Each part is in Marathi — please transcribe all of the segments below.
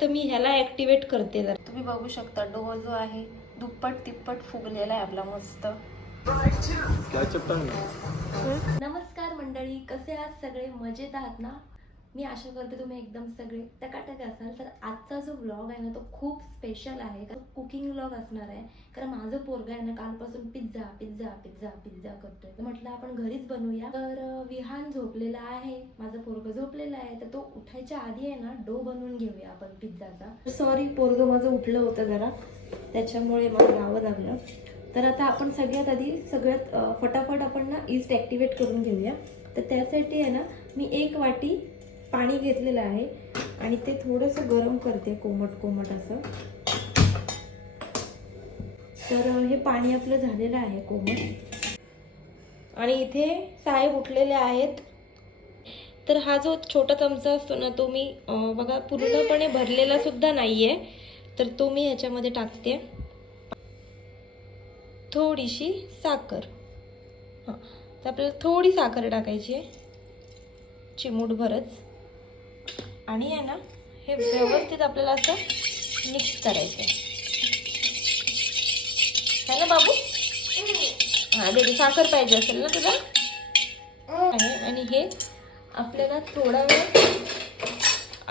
तर मी ह्याला ऍक्टिवेट करते जरा. तुम्ही बघू शकता डो जो आहे दुप्पट तिप्पट फुगलेला आहे आपला मस्त. नमस्कार मंडळी कसे आहात सगळे? मजेत आहात ना? मी आशा करते तुम्ही एकदम सगळे टकाटक असाल. तर आजचा जो ब्लॉग आहे ना तो खूप स्पेशल आहे. कारण कुकिंग ब्लॉग असणार आहे. कारण माझं पोरगा आहे ना कालपासून पिझ्झा पिझ्झा पिझ्झा पिझ्झा करतोय. तर म्हटलं आपण घरीच बनवूया. तर विहान झोपलेला आहे. माझं पोरग झोपलेला आहे. तर तो उठायच्या आधी आहे ना डो बनवून घेऊया आपण पिझ्झाचा सॉरी पोरग माझं उठलं होतं जरा. त्याच्यामुळे मला गावं लागलं. तर आता आपण सगळ्यात आधी सगळ्यात फटाफट आपण ना ईस्ट ॲक्टिवेट करून घेऊया. तर त्यासाठी आहे ना मी एक वाटी पाणी घेतलेलं आहे आणि ते थोडंसं गरम करते कोमट कोमट असं. तर हे पाणी आपलं झालेलं आहे कोमट. आणि इथे साहेब उठलेले आहेत. तर हा जो छोटा चमचा असतो ना तो मी बघा पूर्णपणे भरलेला सुद्धा आहे तर तो मी ह्याच्यामध्ये टाकते. थोडीशी साखर. हां तर आपल्याला थोडी साखर टाकायची आहे. चिमूटभरच. आणि आहे ना हे व्यवस्थित आपल्याला असं मिक्स करायचं आहे ना बाबू? हां दे साखर पाहिजे असेल ना तुला? आहे आणि हे आपल्याला थोडा वेळ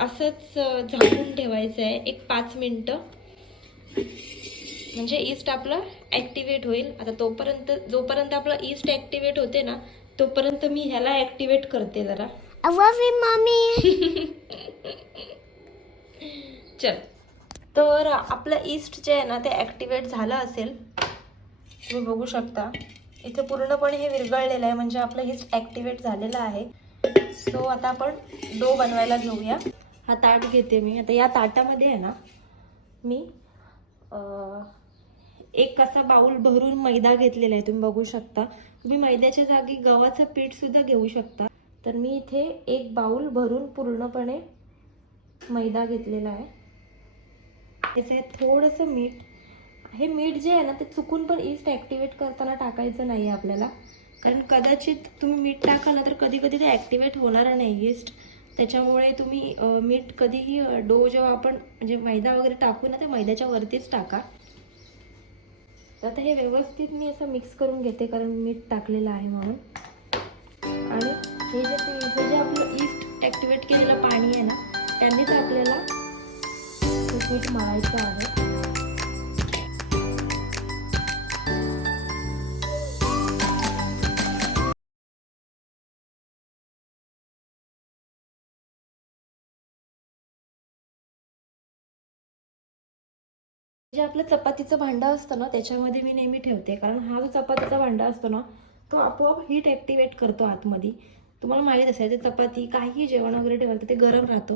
असंच झाकून ठेवायचं आहे एक पाच मिनटं. म्हणजे ईस्ट आपलं ॲक्टिवेट होईल. आता तोपर्यंत जोपर्यंत आपलं ईस्ट ॲक्टिवेट होते ना तोपर्यंत मी ह्याला ॲक्टिवेट करते जरा. I love you, mommy. चल. तर आपलं ईस्ट जे आहे ना ते ॲक्टिवेट झालं असेल. तुम्ही बघू शकता. इथे पूर्णपणे हे विरघळलेलं आहे म्हणजे आपलं ईस्ट ॲक्टिवेट झालेलं आहे. सो आता आपण डो बनवायला घेऊया. हा ताट घेते मी. आता या ताटामध्ये आहे ना मी एक असा बाऊल भरून मैदा घेतलेला आहे. तुम्ही बघू शकता. तुम्ही मैद्याच्या जागी गव्हाचं पीठसुद्धा घेऊ शकता. तर मी इथे एक बाऊल भरून पूर्णपणे मैदा घेतलेला आहे. त्याचं आहे थोडंसं मीठ. हे मीठ जे आहे ना ते चुकून पण ईस्ट ॲक्टिवेट करताना टाकायचं नाही आहे आपल्याला. कारण कदाचित तुम्ही मीठ टाकाल ना तर कधी कधी ते ॲक्टिवेट होणार नाही ईस्ट त्याच्यामुळे तुम्ही मीठ कधीही डो जेव्हा आपण म्हणजे मैदा वगैरे टाकू ना ते मैद्याच्या वरतीच टाका. तर आता हे व्यवस्थित मी असं मिक्स करून घेते कारण मीठ टाकलेलं आहे म्हणून. हे जे हे जे आपलं ईस्ट ॲक्टिवेट केलेलं पाणी आहे ना त्यांनीच आपल्याला पीठ आहे. जे आपलं चपातीचं भांडं असतं ना त्याच्यामध्ये मी नेहमी ठेवते. कारण हा जो चपातीचा भांडा असतो ना तो आपोआप हीट ॲक्टिवेट करतो आतमध्ये. तुम्हाला माहीत असेल ते चपाती काही जेवण वगैरे ठेवलं तर ते गरम राहतो.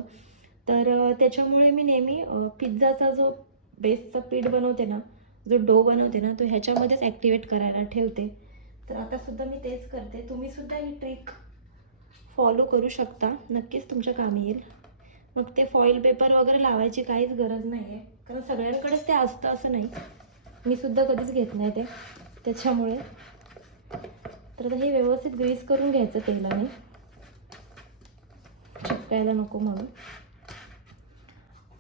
तर त्याच्यामुळे मी नेहमी पिझ्झाचा जो बेसचा पीठ बनवते ना जो डो बनवते ना तो ह्याच्यामध्येच ॲक्टिवेट करायला ठेवते. तर आता सुद्धा मी तेच करते. तुम्ही सुद्धा ही ट्रिक फॉलो करू शकता. नक्कीच तुमच्या कामी येईल. मग ते फॉईल पेपर वगैरे लावायची काहीच गरज नाही आहे कारण सगळ्यांकडेच ते असतं असं नाही. मी सुद्धा कधीच घेत नाही ते. त्याच्यामुळे तर आता हे व्यवस्थित ग्रीस करून घ्यायचं तेलाने. चिपकायला नको म्हणून.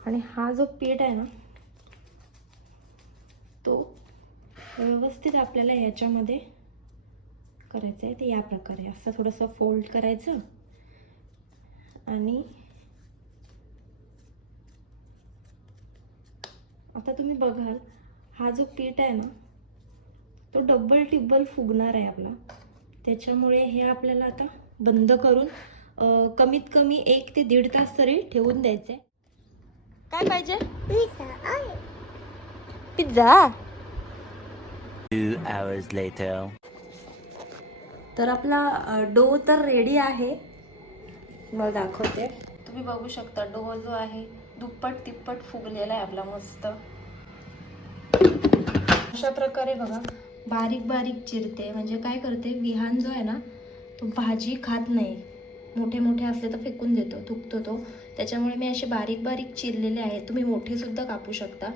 आणि हा जो पीठ आहे ना तो व्यवस्थित आपल्याला याच्यामध्ये करायचं आहे. ते या प्रकारे असं थोडंसं फोल्ड करायचं. आणि आता तुम्ही बघाल हा जो पीठ आहे ना तो डबल टिब्बल फुगणार आहे आपला. त्याच्यामुळे हे आपल्याला आता बंद करून अं, कमीत कमी एक ते दीड तास तरी ठेवून द्यायचं काय पाहिजे. पिझ्झा. Two hours later. तर आपला डो तर रेडी आहे. मला दाखवते. तुम्ही बघू शकता डो जो आहे दुप्पट तिप्पट फुगलेला आहे आपला मस्त. अशा प्रकारे बघा. बारीक बारीक चिरते. म्हणजे काय करते विहान जो आहे ना तो भाजी खात नाही. मोठे मोठे असले तर फेकून देतो थुकतो तो. त्याच्यामुळे मी असे बारीक बारीक चिरलेले आहेत. तुम्ही मोठे सुद्धा कापू शकता.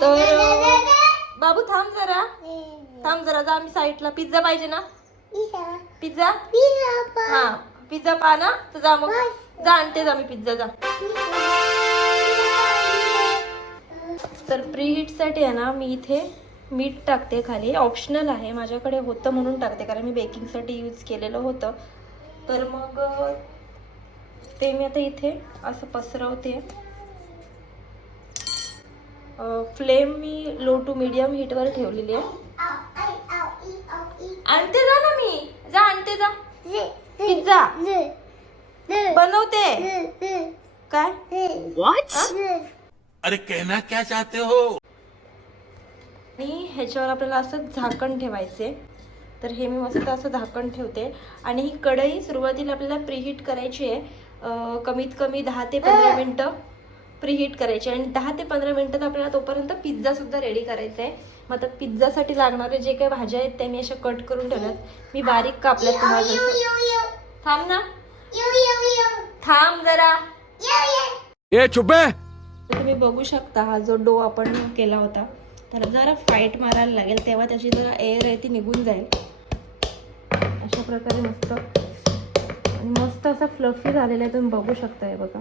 तर बाबू थांब जरा. थांब जरा जा आम्ही साईडला. पिझ्झा पाहिजे ना. पिझ्झा. हा पिझ्झा पा ना? तर जा मग. जा आणते जा मी पिझ्झा जा. तर प्रीहीटसाठी आहे ना मी इथे मीठ टाकते खाली. ऑप्शनल आहे माझ्याकडे होतं म्हणून टाकते कारण मी बेकिंगसाठी यूज केलेलं होतं. तर मग ते मी आता इथे असं पसरवते. फ्लेम मी लो टू मीडियम हीटवर ठेवलेली आहे. आणते जा ना मी. जा आणते जा. पिझ्झा. बनवते. काय? अरे कहना क्या चाहते हो? ह्याच्यावर आपल्याला असं झाकण ठेवायचे. तर हे मी मस्त असं झाकण ठेवते. आणि ही कढई सुरुवातीला आपल्याला प्रीहीट करायची आहे. कमीत कमी दहा ते पंधरा मिनटं प्रीहीट करायची आणि दहा ते पंधरा मिनटात आपल्याला तोपर्यंत पिझ्झा सुद्धा रेडी करायचा आहे. मग आता पिझ्झासाठी लागणारे जे काही भाज्या आहेत त्या मी अशा कट करून ठेवल्यात. मी बारीक कापल्यात तुम्हाला. थांब ना. थांब जरा. तुम्ही बघू शकता हा जो डो आपण केला होता. त्याला जरा फाईट मारायला लागेल तेव्हा त्याची जरा एअर आहे ती निघून जाईल. अशा प्रकारे मस्त. आणि मस्त असा फ्लफी झालेला आहे तुम्ही बघू शकता हे बघा.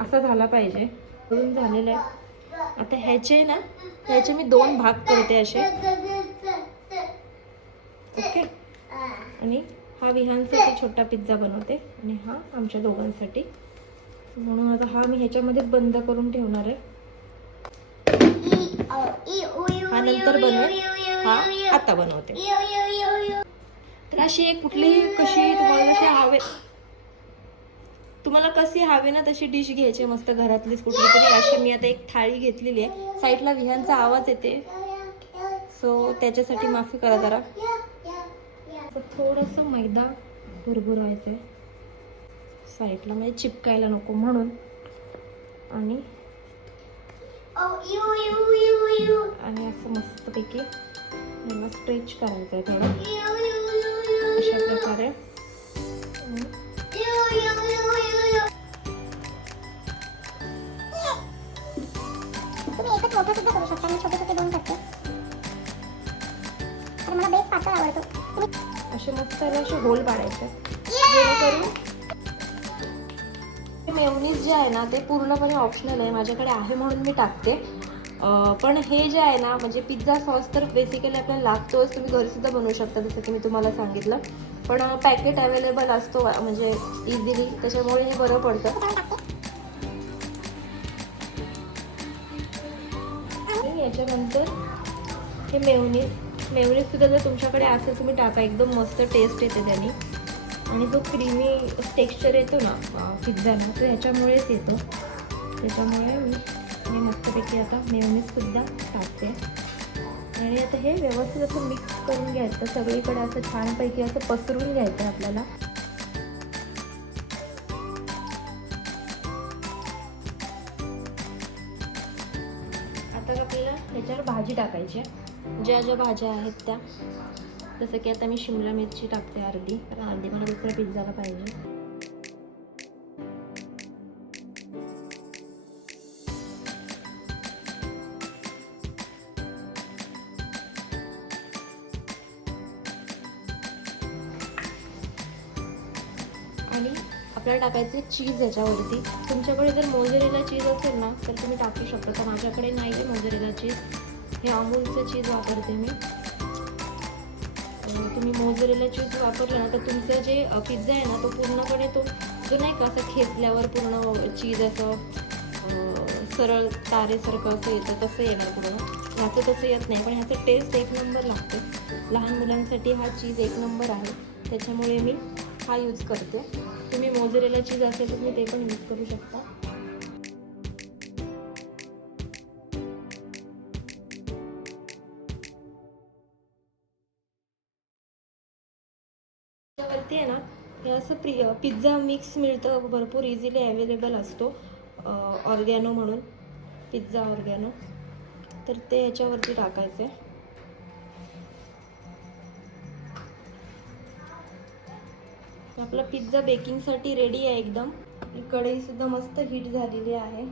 असा झाला पाहिजे. करून झालेला आहे. आता ह्याचे ना ह्याचे मी दोन भाग करते असे. ओके? आणि हा विहानसाठी छोटा पिझ्झा बनवते आणि हा आमच्या दोघांसाठी. म्हणून आता हा मी ह्याच्यामध्येच बंद करून ठेवणार आहे. हा नंतर बनवेल हा आता बनवते. तर अशी एक कुठलीही कशी तुम्हाला जशी हवे तुम्हाला कशी हवे ना तशी डिश घ्यायची मस्त घरातलीच कुठली तरी. अशी मी आता एक थाळी घेतलेली आहे. साईडला विहांचा आवाज येते. सो त्याच्यासाठी माफी करा जरा. तर मैदा भुरभुरायचं आहे. साईडला म्हणजे चिपकायला नको म्हणून. आणि आणि असं मस्तपैकी याला स्ट्रेच करायचं आहे थोडं अशा प्रकारे. तुम्ही एकच मोठं सुद्धा करू शकता मी छोटे छोटे दोन करते तर मला बेस पातळ आवडतो. तुम्ही असे मस्त असे होल पाडायचे. जेणेकरून मेवनीज जे आहे ना ते पूर्णपणे ऑप्शनल आहे. माझ्याकडे आहे म्हणून मी टाकते. पण हे जे आहे ना म्हणजे पिझ्झा सॉस तर बेसिकली आपल्याला लागतोच. तुम्ही घरसुद्धा बनवू शकता जसं की मी तुम्हाला सांगितलं. पण पॅकेट अवेलेबल असतो म्हणजे इझिली त्याच्यामुळे हे बरं पडतं. आणि याच्यानंतर हे मेवनीज मेवनीजसुद्धा जर तुमच्याकडे असेल तुम्ही टाका. एकदम मस्त टेस्ट येते त्याने. आणि जो क्रीमी टेक्स्चर येतो ना पिझ्झाला तो ह्याच्यामुळेच येतो. त्याच्यामुळे मी मस्तपैकी आता मेवनीजसुद्धा टाकते. आणि आता हे व्यवस्थित असं मिक्स करून घ्यायचं. सगळीकडे असं छानपैकी असं पसरून घ्यायचं आपल्याला. आता आपल्याला ह्याच्यावर भाजी टाकायची आहे. ज्या ज्या भाज्या आहेत त्या. जसं की आता मी शिमला मिरची टाकते अर्धी. कारण अर्धी मला दुसऱ्या पिझ्झाला पाहिजे. आणि आपल्याला टाकायचं चीज याच्यावरती. तुमच्याकडे जर मोजरेला चीज असेल ना तर तुम्ही टाकू शकता. तर माझ्याकडे नाही आहे मोजरेला चीज. हे अमूलचं चीज वापरते मी. तुम्ही मोजरेला चीज वापरला ना तर तुमचं जे पिझ्झा आहे ना तो पूर्णपणे तो जो नाही का असं खेचल्यावर पूर्ण चीज असं सरळ तारेसारखं असं येतं तसं येणार पूर्ण ह्याचं तसं येत नाही पण ह्याचं टेस्ट एक नंबर लागते. लहान मुलांसाठी हा चीज एक नंबर आहे. त्याच्यामुळे मी हा यूज करते. तुम्ही मोजरेला चीज असेल तर तुम्ही ते पण यूज करू शकता. आहे ना हे असं प्रि पिझ्झा मिक्स मिळतं भरपूर इझिली अवेलेबल असतो. ऑर्गॅनो म्हणून पिझ्झा ऑर्गॅनो तर ते याच्यावरती टाकायचं आहे आपला पिझ्झा बेकिंगसाठी रेडी आहे एकदम. कढई सुद्धा मस्त हीट झालेली आहे.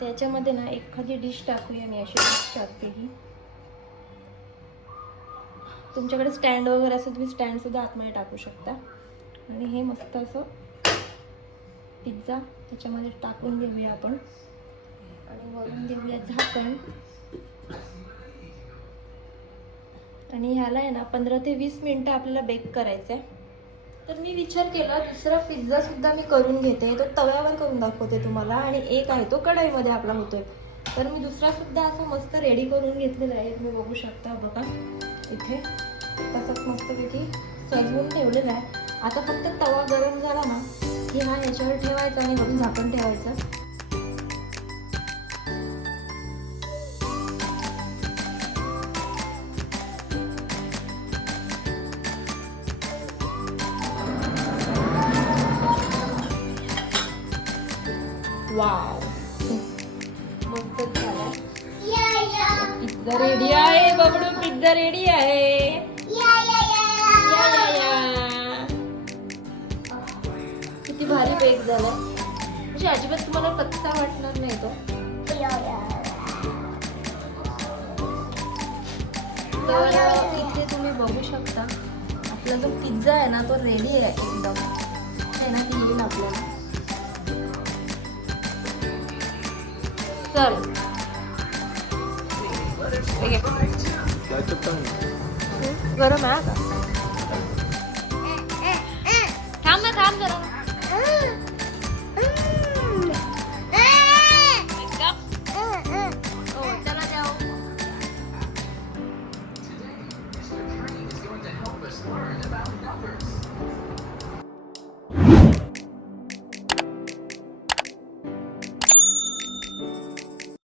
त्याच्यामध्ये ना एखादी डिश टाकूया मी अशी डिश टाकते ही. तुमच्याकडे स्टँड वगैरे असेल तुम्ही स्टँड सुद्धा आतमध्ये टाकू शकता. आणि हे मस्त असं पिझ्झा त्याच्यामध्ये टाकून देऊया आपण. आणि वरून देऊया झाकण. आणि ह्याला आहे ना पंधरा ते वीस मिनटं आपल्याला बेक करायचं आहे. तर मी विचार केला दुसरा पिझ्झासुद्धा मी करून घेते. तो तव्यावर करून दाखवते तुम्हाला. आणि एक आहे तो कढईमध्ये आपला होतोय. तर मी दुसरासुद्धा असा मस्त रेडी करून घेतलेला आहे. तुम्ही बघू शकता बघा. इथे तसंच मस्तपैकी सजवून ठेवलेला आहे. आता फक्त तवा गरम झाला ना की हा ह्याच्यावर ठेवायचा आणि वरून झाकण ठेवायचं. वाव. मस्त झाला. पिझ्झा रेडी आहे. बबडू पिझ्झा रेडी आहे. किती भारी बेक झाला. म्हणजे अजिबात तुम्हाला कच्चा वाटणार नाही तो. तर इथे तुम्ही बघू शकता. आपला जो पिझ्झा आहे ना तो रेडी आहे एकदम. आहे ना ती येईल आपल्याला. चल. गरम आहे आता.